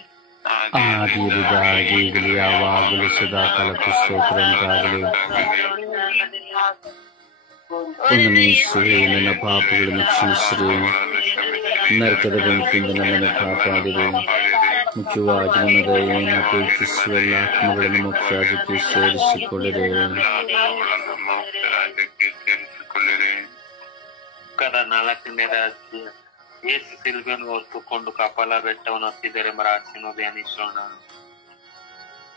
ಆದಿಯಾಗಿ ಈಗಲೂ ಯಾವಾಗಲೂ ಸದಾ ಕಾಲಕ್ಕೂ ಸ್ತೋತ್ರ ಉಂಟಾಗಲಿ. ಒಂದನೇ ಯೇಸುವೇ, ನನ್ನ ಪಾಪಗಳನ್ನು ಕ್ಷಮಿಸಿರಿ, ನರಕದ ಬೆಂಕಿಯಿಂದ ನನ್ನನ್ನು ಕಾಪಾಡಿರಿ, ಮುಖ್ಯವಾಗಿ ನನ್ನ ದಯೆಯನ್ನು ಅಪೇಕ್ಷಿಸುವ ಎಲ್ಲ ಆತ್ಮಗಳನ್ನು ಮೋಕ್ಷಕ್ಕೆ ಸೇರಿಸಿಕೊಳ್ಳಿರಿ. ಕದ 4ನೇ ರಹಸ್ಯ, ಯೇಸು ಸಿಲುಬೆಯನ್ನು ಹೊತ್ತುಕೊಂಡು ಕಪಾಲ ಬೆಟ್ಟವನ್ನು ಹತ್ತಿದರೆಂಬ ರಹಸ್ಯವನ್ನು ಧ್ಯಾನಿಸೋಣ.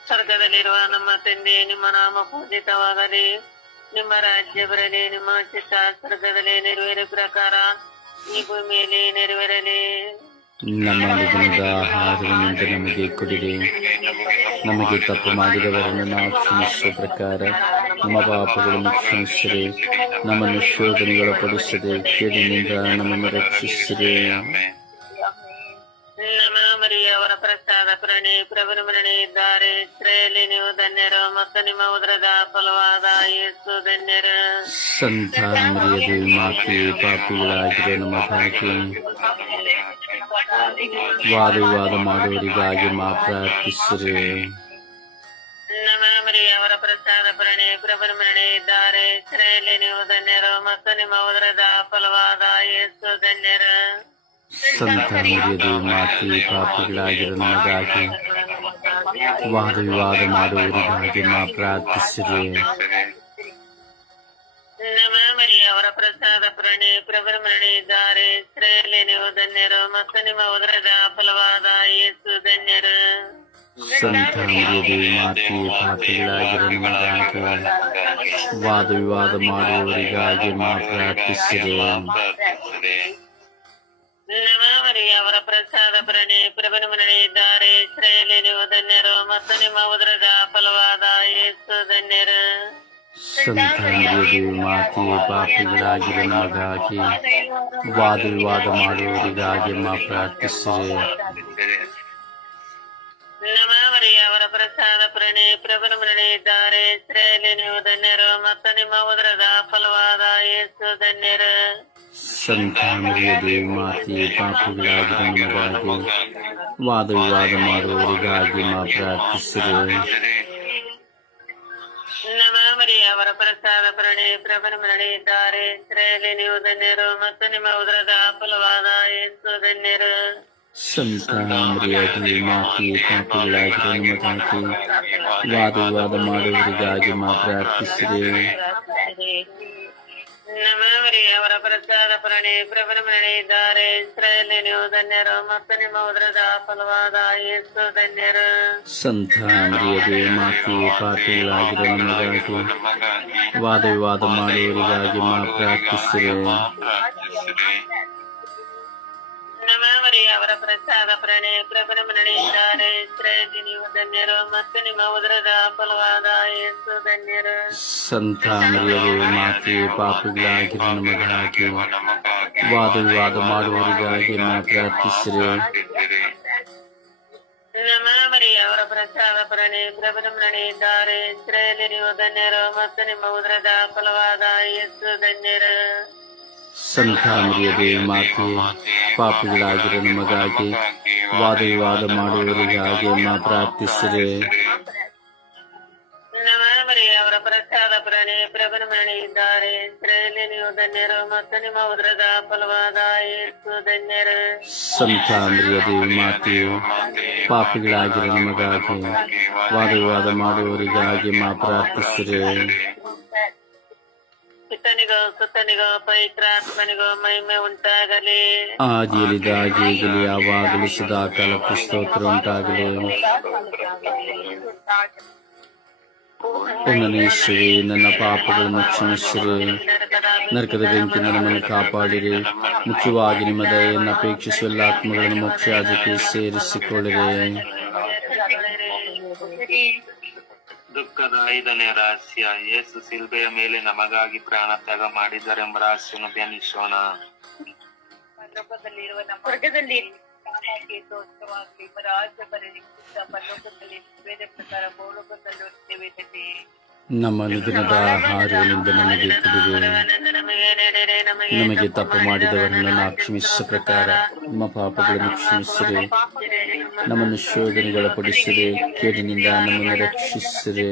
ಸ್ವರ್ಗದಲ್ಲಿರುವ ನಮ್ಮ ತಂದೆ, ನಿಮ್ಮ ನಾಮ ಪೂಜಿತವಾಗಲಿ, ನಿಮ್ಮ ರಾಜ್ಯ ಬರಲಿ, ನಿಮ್ಮ ಚಿತ್ತ ಸ್ವರ್ಗದಲ್ಲಿ ನೆರವೇರೋ ಪ್ರಕಾರ ಈ ಭೂಮಿಯಲ್ಲಿ ನೆರವೇರಲಿ. ನಮ್ಮ ಅನುದಿನದ ಆಹಾರವನ್ನಿಂದ ನಮಗೆ ಕೊಡಿರಿ, ನಮಗೆ ತಪ್ಪು ಮಾಡಿದವರನ್ನು ನಾವು ಕ್ಷಮಿಸುವ ಪ್ರಕಾರ ನಮ್ಮ ಪಾಪಗಳನ್ನು ಕ್ಷಮಿಸಿರಿ, ನಮ್ಮನ್ನು ಶೋಧನೆಗೊಳಪಡಿಸದೆ ಕೇಡಿನಿಂದ ನಮ್ಮನ್ನು ರಕ್ಷಿಸಿರಿ. ನಮ ಮರಿಯ ಅವರ ಪ್ರಸಾದ ಪೂರ್ಣೆ, ಪ್ರಭು ನಿಮ್ಮೊಡನೆ ಇದ್ದಾರೆ. ಸ್ತ್ರೀಯಲ್ಲಿ ನೀವು ಧನ್ಯರು ಮತ್ತು ನಿಮ್ಮ ಉದರದ ಫಲವಾದ ಯೇಸು ಧನ್ಯರು. ಸಂತ ಮರಿಯದೇ ಮಾತೆ, ಪಾಪಿಗಳಾಗಿರೋ ನಮಗಾಗಿ ವಾದ ವಿವಾದ ಮಾಡುವವರಿಗಾಗಿ ಮಾ ಪ್ರಾರ್ಥಿಸಿರಿ. ನಮ ಮರಿಯ ಅವರ ಪ್ರಸಾದ ಪೂರ್ಣೆ, ಪ್ರಭು ನಿಮ್ಮೊಡನೆ ಇದ್ದಾರೆ. ಸ್ತ್ರೀಯಲ್ಲಿ ನೀವು ಧನ್ಯರು ಮತ್ತು ನಿಮ್ಮ ಉದರದ ಫಲವಾದ ಯೇಸು ಧನ್ಯರು. ಸಂತ ಮರಿಯದೇ ಮಾತೆ, ಪಾಪಿಗಳಾಗಿರೋ ನಮಗಾಗಿ ವಾದ ವಿವಾದ ಮಾಡುವವರಿಗಾಗಿ ಮಾ ಪ್ರಾರ್ಥಿಸಿರಿ. ನಮ ಮರಿಯ ಅವರ ಪ್ರಸಾದ ಪೂರ್ಣೆ, ಪ್ರಭು ನಿಮ್ಮೊಡನೆ ಇದ್ದಾರೆ. ಸ್ತ್ರೀಯಲ್ಲಿ ನೀವು ಧನ್ಯರು ಮತ್ತು ನಿಮ್ಮ ಉದರದ ಫಲವಾದ ಯೇಸು ಧನ್ಯರು. ಸಂತ ಮರಿಯದೇ ಮಾತೆ, ಪಾಪಿಗಳಾಗಿರೋ ನಮಗಾಗಿ ವಾದ ವಿವಾದ ಮಾಡುವವರಿಗಾಗಿ ಮಾ ಪ್ರಾರ್ಥಿಸಿರಿ. ನಮ ಮರಿಯ ಅವರ ಪ್ರಸಾದ ಪೂರ್ಣೆ, ಪ್ರಭು ನಿಮ್ಮೊಡನೆ ಇದ್ದಾರೆ. ಸ್ತ್ರೀಯಲ್ಲಿ ನೀವು ಧನ್ಯರು ಮತ್ತು ನಿಮ್ಮ ಉದರದ ಫಲವಾದ ಯೇಸು ಧನ್ಯರು. ಸಂತ ಮರಿಯದೇ ಮಾತೆ, ಪಾಪಿಗಳಾಗಿರೋ ನಮಗಾಗಿ ವಾದ ವಿವಾದ ಮಾಡುವವರಿಗಾಗಿ ಮಾ ಪ್ರಾರ್ಥಿಸಿರಿ. ನಮ ಮರಿಯ ಅವರ ಪ್ರಸಾದ ಪೂರ್ಣೆ, ಪ್ರಭು ನಿಮ್ಮೊಡನೆ ಇದ್ದಾರೆ. ಸ್ತ್ರೀಯಲ್ಲಿ ನೀವು ಧನ್ಯರು ಮತ್ತು ನಿಮ್ಮ ಉದರದ ಫಲವಾದ ಯೇಸು ಧನ್ಯರು. ಸಂತ ಮರಿಯದೇ ಮಾತೆ, ಪಾಪಿಗಳಾಗಿರೋ ನಮಗಾಗಿ ವಾದ ವಿವಾದ ಮಾಡುವವರಿಗಾಗಿ ಮಾ ಪ್ರಾರ್ಥಿಸಿರಿ. ನಮ ಮರಿಯ ಅವರ ಪ್ರಸಾದ ಪರಣೆ ಪ್ರಭನ ಮರಣೆ ಇದ್ದಾರೆ ಇಸ್ರಾಯೇಲಿ ನೀವು ಧನ್ಯರು ಮತ್ತು ನಿಮ್ಮ ಉದರದ ಫಲವಾದ ಯೇಸು ಧನ್ಯರು. ಸಂತ ಮರಿಯಾಗಿ ಮಾತಿ ಪಾಪಿಗಳಾಗಿರೋ ನಮಗಾಗಿ ವಾದ ವಿವಾದ ಮಾಡುವವರಿಗಾಗಿ ಮಾ ಪ್ರಾರ್ಥಿಸಿರಿ. ನಮ್ಮ ಮರಿಯ ಅವರ ಪ್ರಸಾದ ಪರಣೆ ಪ್ರಭನ ಮರಣೆ ಇದ್ದಾರೆ ಇಸ್ರಾಯೇಲಿ ನೀವು ಧನ್ಯರು ಮತ್ತು ನಿಮ್ಮ ಉದರದ ಫಲವಾದ ಯೇಸು ಧನ್ಯರು. ಸಂತ ಮರಿಯದೇ ಮಾತಿ ಪಾಪಿಗಳಾಗಿರೋ ನಮಗಾಗಿ ವಾದ ವಿವಾದ ಮಾಡುವವರಿಗಾಗಿ ಮಾ ಪ್ರಾರ್ಥಿಸಿರಿ. ನಮ್ಮ ಮರಿಯ ಅವರ ಪ್ರಸಾದ ಪರಣೆ ಪ್ರಭನ ಮರಣೆ ಇದ್ದಾರೆ ಇಸ್ರಾಯೇಲಿ ನೀವು ಧನ್ಯರು ಮತ್ತು ನಿಮ್ಮ ಉದರದ ಫಲವಾದ ಯೇಸು ಧನ್ಯರು. ಸಂತ ಮರಿಯದೇ ಮಾತಿ ಪಾಪಿಗಳಾಗಿರೋ ನಮಗಾಗಿ ವಾದ ವಿವಾದ ಮಾಡುವವರಿಗಾಗಿ ಮಾ ಪ್ರಾರ್ಥಿಸಿರಿ. ನಮ್ಮ ಮರಿಯ ಅವರ ಪ್ರಸಾದ ಪರಣೆ ಪ್ರಭನ ಮರಣೆ ಇದ್ದಾರೆ ಇಸ್ರಾಯೇಲಿ ನೀವು ಧನ್ಯರು ಮತ್ತು ನಿಮ್ಮ ಉದರದ ಫಲವಾದ ಯೇಸು ಧನ್ಯರು. ಸಂತ ಮರಿಯದೇ ಮಾತಿ ಪಾಪಿಗಳಾಗಿರೋ ನಮಗಾಗಿ ವಾದ ವಿವಾದ ಮಾಡುವವರಿಗಾಗಿ ಮಾ ಪ್ರಾರ್ಥಿಸಿರಿ. ನಮ್ಮ ಮರಿಯ ಅವರ ಪ್ರಸಾದ ಪರಣೆ ಪ್ರಭನ ಮರಣೆ ಇದ್ದಾರೆ ಇಸ್ರಾಯೇಲಿ ನೀವು ಧನ್ಯರು ಮತ್ತು ನಿಮ್ಮ ಉದರದ ಫಲವಾದ ಯೇಸು ಧನ್ಯರು. ಸಂತ ಮರಿಯದೇ ಮಾತಿ ಪಾಪಿಗಳಾಗಿರೋ ನಮಗಾಗಿ ವಾದ ವಿವಾದ ಮಾಡುವವರಿಗಾಗಿ ಮಾ ಪ್ರಾರ್ಥಿಸಿರಿ. ಪಿತನಿಗೋ ಸುತನಿಗೋ ಪವಿತ್ರಾತ್ಮನಿಗೋ ಮಹಿಮೆ ಉಂಟಾಗಲಿ. ಆದಿಯಲ್ಲಿದ್ದಾಗಿ ಈಗಲೂ ಯಾವಾಗಲೂ ಸದಾಕಾಲ ಸ್ತೋತ್ರ ಉಂಟಾಗಲಿ. ನನ್ನ ಯೇಸುವೇ, ನನ್ನ ಪಾಪಗಳನ್ನು ಕ್ಷಮಿಸಿರಿ, ನರಕದ ಬೆಂಕಿಯಿಂದ ನಮ್ಮನ್ನು ಕಾಪಾಡಿರಿ, ಮುಖ್ಯವಾಗಿ ನಿಮ್ಮ ದಯೆಯನ್ನು ಅಪೇಕ್ಷಿಸುವ ಎಲ್ಲ ಆತ್ಮಗಳನ್ನು ಮೋಕ್ಷರಾಜ್ಯಕ್ಕೆ ಸೇರಿಸಿಕೊಳ್ಳಿರಿ. ದುಃಖದ 5ನೇ ರಹಸ್ಯ, ಯೇಸು ಶಿಲ್ಬೆಯ ಮೇಲೆ ನಮಗಾಗಿ ಪ್ರಾಣ ತ್ಯಾಗ ಮಾಡಿದ್ದಾರೆಂಬ ರಹಸ್ಯವನ್ನು ಧ್ಯಾನಿಸೋಣ. ಪರಲೋಕದಲ್ಲಿರುವ ನಮ್ಮ ವರ್ಗದಲ್ಲಿ ನಾಮಕ್ಕೆ ಸ್ತೋತ್ರವಾಗಲಿ. ನಿಮ್ಮ ರಾಜ್ಯ ಬರಲಿ, ಪರಲೋಕದಲ್ಲಿ ವೇದ ಪ್ರಕಾರ ಭೂಲೋಕದಲ್ಲೂ ನಿವೇದಿಸಿ. ನಮ್ಮ ಅನುದಿನದ ಆಹಾರವಿನಿಂದ ನಮಗೆ ಕೊಡಿರಿ. ನಮಗೆ ತಪ್ಪು ಮಾಡಿದವರನ್ನು ನಾವು ಕ್ಷಮಿಸುವ ಪ್ರಕಾರ ನಮ್ಮ ಪಾಪಗಳನ್ನು ಕ್ಷಮಿಸಿರಿ. ನಮ್ಮನ್ನು ಶೋಧನೆಗೊಳಪಡಿಸಿರಿ, ಕೇಡಿನಿಂದ ನಮ್ಮನ್ನು ರಕ್ಷಿಸಿರಿ.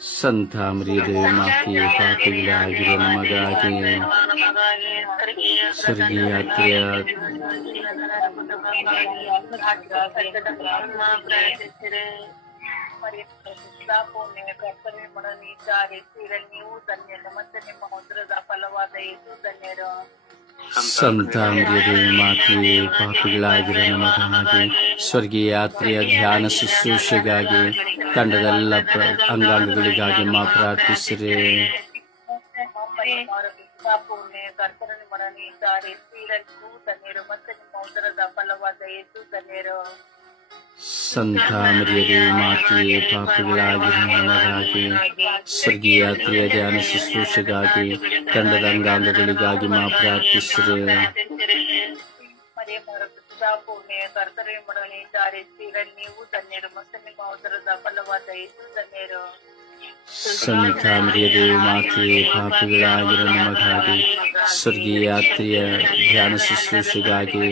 ಸಂತ ಮರಿಯದೇ ಮಾತೆ ಪಾಪಿಗಳಾಗಿರೋ ನಮಗಾಗಿ ಸ್ವರ್ಗೀಯ ಯಾತ್ರೆಯ ಸಂತ ಮರಿಯದೇ ಮಾತೆ ಪಾಪಿಗಳಾಗಿರೋ ನಮಗಾಗಿ ಸ್ವರ್ಗೀಯ ಯಾತ್ರೆಯ ಧ್ಯಾನ ಶುಶ್ರೂಷೆಗಾಗಿ ತಂಡದೆಲ್ಲ ಅಂಗಾಂಗಗಳಿಗಾಗಿ ಮಾ ಪ್ರಾರ್ಥಿಸಿರಿ. ಸಂತ ಮರಿಯದೇ ಮಾತೆ ಪಾಪಿಗಳಾಗಿರೋ ನಮಗಾಗಿ ಸ್ವರ್ಗೀಯ ಯಾತ್ರೆಯ ಧ್ಯಾನ ಶುಶ್ರೂಷೆಗಾಗಿ ತಂಡದ ಅಂಗಾಂಗಗಳಿಗಾಗಿ ಮಾ ಪ್ರಾರ್ಥಿಸಿರಿ. ಸಂತ ಮರಿಯದೇ ಮಾತೆ ಪಾಪಿಗಳಾಗಿರೋ ನಮಗಾಗಿ ಸ್ವರ್ಗೀಯ ಯಾತ್ರೆಯ ಧ್ಯಾನ ಶುಶ್ರೂಷೆಗಾಗಿ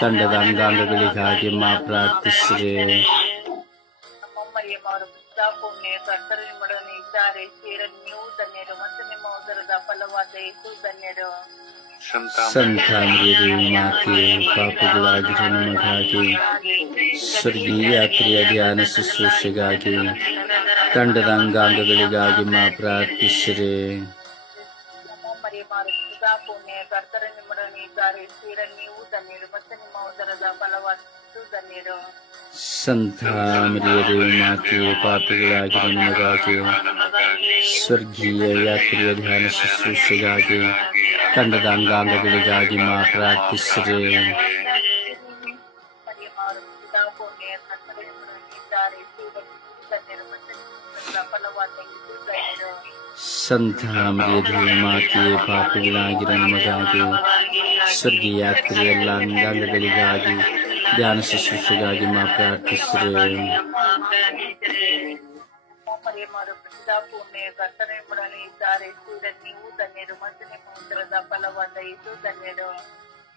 ತಂಡದ ಅಂಗಾಂಗಗಳಿಗಾಗಿ ಮಾ ಪ್ರಾರ್ಥಿಸಿರಿ. ಸಂತ ಮರಿಯದೇ ಮಾತೆ ಪಾಪಿಗಳಾಗಿರೋ ನಮಗಾಗಿ ಸ್ವರ್ಗೀಯ ಯಾತ್ರೆಯ ಧ್ಯಾನ ಶುಶ್ರೂಷೆಗಾಗಿ ತಂಡದ ಅಂಗಾಂಗಗಳಿಗಾಗಿ ಮಾ ಪ್ರಾರ್ಥಿಸಿರಿ. ಸಂತ ಮರಿಯದೇ ಮಾತೆ ಪಾಪಿಗಳಾಗಿರೋ ನಮಗಾಗಿ ಸ್ವರ್ಗೀಯ ಯಾತ್ರೆಯ ಧ್ಯಾನ ಶುಶ್ರೂಷೆಗಾಗಿ ತಂಡದ ಅಂಗಾಂಗಗಳಿಗಾಗಿ ಮಾ ಪ್ರಾರ್ಥಿಸಿರಿ. ಸಂತ ಮರಿಯದೇ ಮಾತೆ ಪಾಪಿಗಳಾಗಿರೋ ನಮಗಾಗಿ ಸ್ವರ್ಗೀಯ ಯಾತ್ರೆಯ ಎಲ್ಲ ಅಂಗಾಂಗಗಳಿಗಾಗಿ ಧ್ಯಾನ ಶುಶ್ರೂಷೆಗಾಗಿ ಮಾ ಪ್ರಾರ್ಥಿಸಿರಿ.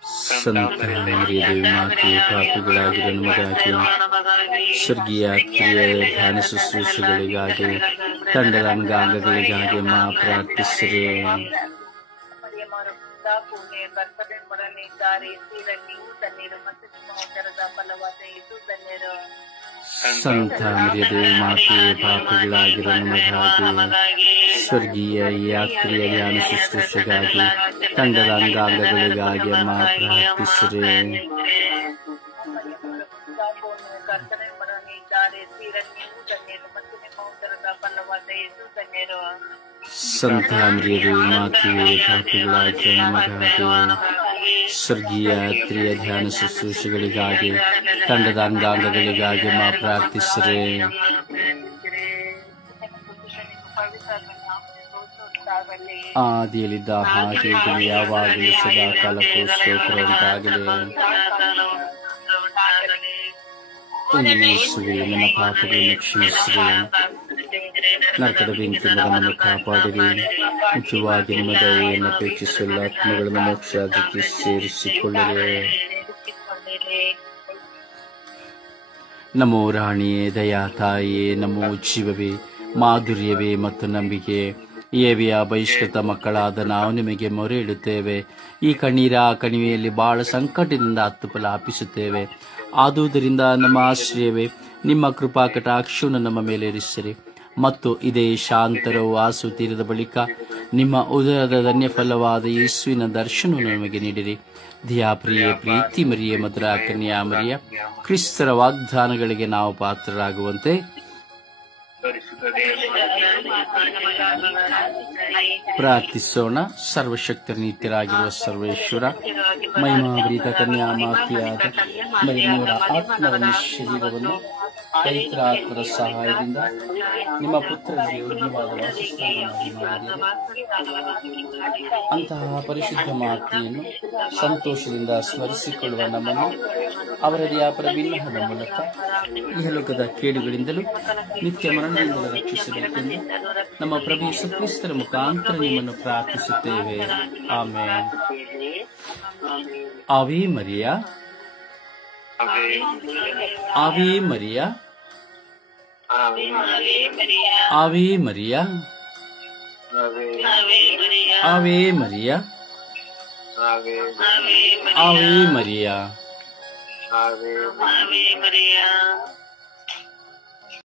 ಸಂತ ಮರಿಯದೇ ಮಾತೆ ಪಾಪಿಗಳಾಗಿರೋ ನಮಗಾಗಿ ಸ್ವರ್ಗೀಯ ಕ್ರಿಯೆ ಧ್ಯಾನ ಶುಶ್ರೂಷೆಗಳಿಗಾಗಿ ತಂಡದ ಅಂಗಾಂಗಗಳಿಗಾಗಿ ಮಾ ಪ್ರಾರ್ಥಿಸಿರಿ. ಸಂತ ಮರಿಯದೇ ಮಾತೆ ಪಾಪಿಗಳಾಗಿರೋ ನಮಗಾಗಿ ಸ್ವರ್ಗೀಯ ಯಾತ್ರೆಯ ಧ್ಯಾನ ಶುಶ್ರೂಷೆಗಾಗಿ ತಂಡದ ಅಂಗಾಂಗಗಳಿಗಾಗಿ ಮಾ ಪ್ರಾರ್ಥಿಸಿರಿ. ಸಂತ ಮರಿಯದೇ ಮಾತೆ ಪಾಪಿಗಳಾಗಿರೋ ನಮಗಾಗಿ ಸ್ವರ್ಗೀಯ ಯಾತ್ರೆಯ ಧ್ಯಾನ ಶುಶ್ರೂಷೆಗಳಿಗಾಗಿ ತಂಡದ ಅಂಗಾಂಗಗಳಿಗಾಗಿ ಮಾ ಪ್ರಾರ್ಥಿಸಿರಿ. ಆದಿಯಲ್ಲಿದ್ದ ಹಾಗೆ ಯಾವಾಗಲೂ ಸದಾ ಕಾಲಕ್ಕೂ ಸ್ತೋತ್ರ ಉಂಟಾಗಲಿ. ಯೇಸುವೇ, ನನ್ನ ಪಾಪಗಳನ್ನು ಕ್ಷಮಿಸಿರಿ, ನರಕದ ಬೆಂಕಿಯಿಂದ ನಮ್ಮನ್ನು ಕಾಪಾಡಿರಿ, ಮುಖ್ಯವಾಗಿ ನಿಮ್ಮ ದಯೆಯನ್ನು ಅಪೇಕ್ಷಿಸುವ ಆತ್ಮಗಳನ್ನು ಮೋಕ್ಷಕ್ಕೆ ಸೇರಿಸಿಕೊಳ್ಳಿರಿ. ನಮೋ ರಾಣಿಯೇ, ದಯಾ ತಾಯಿಯೇ, ನಮೋ ಜೀವವೇ, ಮಾಧುರ್ಯವೇ ಮತ್ತು ನಂಬಿಕೆ ಏವಿಯ ಬಹಿಷ್ಕೃತ ಮಕ್ಕಳಾದ ನಾವು ನಿಮಗೆ ಮೊರೆ ಇಡುತ್ತೇವೆ. ಈ ಕಣ್ಣೀರ ಕಣಿವೆಯಲ್ಲಿ ಬಹಳ ಸಂಕಟದಿಂದ ಹತ್ತುಪಲಾಪಿಸುತ್ತೇವೆ. ಆದುದರಿಂದ ನಮ್ಮ ಆಶ್ರಯವೇ, ನಿಮ್ಮ ಕೃಪಾ ಕಟಾಕ್ಷವನ್ನು ನಮ್ಮ ಮೇಲೆ ಇರಿಸಿರಿ ಮತ್ತು ಇದೇ ಶಾಂತರವು ಆಸು ತೀರದ ಬಳಿಕ ನಿಮ್ಮ ಉದರದ ಧನ್ಯ ಫಲವಾದ ಯೇಸುವಿನ ದರ್ಶನವನ್ನು ನಮಗೆ ನೀಡಿರಿ. ಧಿಯಾಪ್ರಿಯೆ, ಪ್ರೀತಿ ಮರಿಯೇ, ಮಧುರ ಕನ್ಯಾ ಮರಿಯ, ಕ್ರಿಸ್ತರ ವಾಗ್ದಾನಗಳಿಗೆ ನಾವು ಪಾತ್ರರಾಗುವಂತೆ ಪ್ರಾರ್ಥಿಸೋಣ. ಸರ್ವಶಕ್ತ ನೀತ್ಯರಾಗಿರುವ ಸರ್ವೇಶ್ವರ, ಮಹಿಮಾಭರಿತ ಕನ್ಯಾ ಮಾತೆಯಾದ ಮರಿಯವರ ಆತ್ಮವನ್ನು ಶರೀರವನ್ನು ಪವಿತ್ರ ಆತ್ಮದ ಸಹಾಯದಿಂದ ನಿಮ್ಮ ಪುತ್ರರಿಗೆ ಯೋಗ್ಯವಾದ ವಾಸಸ್ಥಾನವಾಗಿ ಮಾಡಿರಿ. ಅಂತಹ ಪರಿಶುದ್ಧ ಮಾತೆಯನ್ನು ಸಂತೋಷದಿಂದ ಸ್ಮರಿಸಿಕೊಳ್ಳುವ ನಮ್ಮನ್ನು ಅವರ ವ್ಯಾಪಾರ ಬಿನ್ನಹದ ಮೂಲಕ ಇಹಲೋಕದ ಕೇಡುಗಳಿಂದಲೂ ನಿತ್ಯ ಮರಣದಿಂದಲೂ ರಕ್ಷಿಸಬೇಕೆಂದು ನಮ್ಮ ಪ್ರಭು ಯೇಸು ಕ್ರಿಸ್ತರ ಮುಖಾಂತರ ನಿಮ್ಮನ್ನು ಪ್ರಾರ್ಥಿಸುತ್ತೇವೆ. ಆಮೆನ್. ಆವೆ ಮರಿಯ, ಆವೆ ಮರಿಯ, ಆವೆ ಮರಿಯ, ಆವೆ ಮರಿಯ, ಆವೆ ಮರಿಯ.